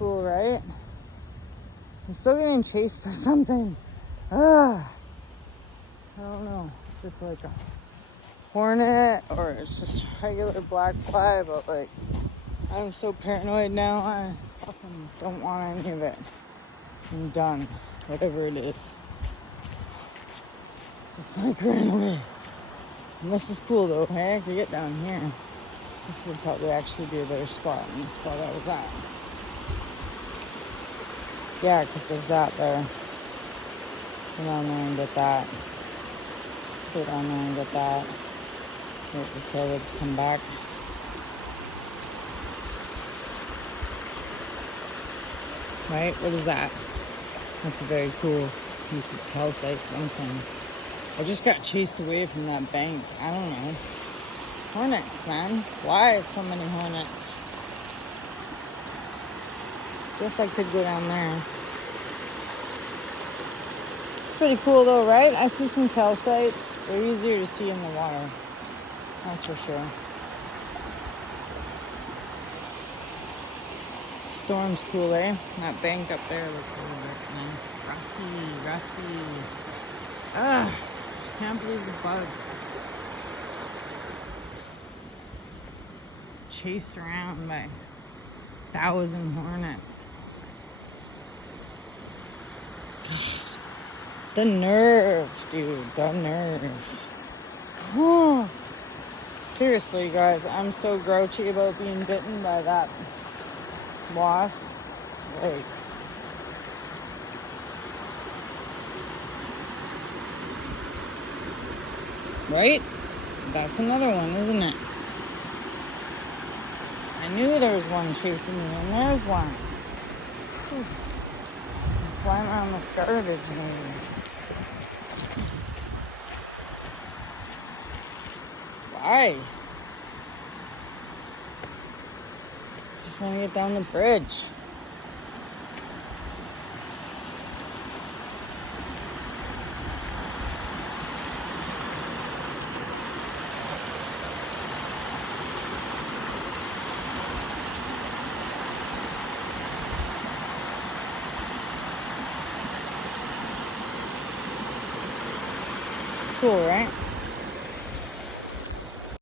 cool, right? I'm still getting chased by something. I don't know if it's like a hornet or it's just a regular black fly, but like I'm so paranoid now. I fucking don't want any of it. I'm done, whatever it is. Just like ran away. And this is cool though. Hey, I could get down here. This would probably actually be a better spot than the spot I was at. Yeah, because there's that there. Go down there and get that. Go down there and get that. Wait for Caleb to come back. Right? What is that? That's a very cool piece of calcite something. I just got chased away from that bank. I don't know. Hornets, man. Why so many hornets? Guess I could go down there. Pretty cool though, right? I see some calcites. They're easier to see in the water. That's for sure. Storm's cool, eh? That bank up there looks really nice. Rusty. Just can't believe the bugs. Chased around by 1,000 hornets. The nerve, dude. The nerve. Seriously, guys, I'm so grouchy about being bitten by that wasp. Like, right? That's another one, isn't it? I knew there was one chasing me, and there's one. I'm flying around this garbage, maybe. Why? Just want to get down the bridge. Cool, right?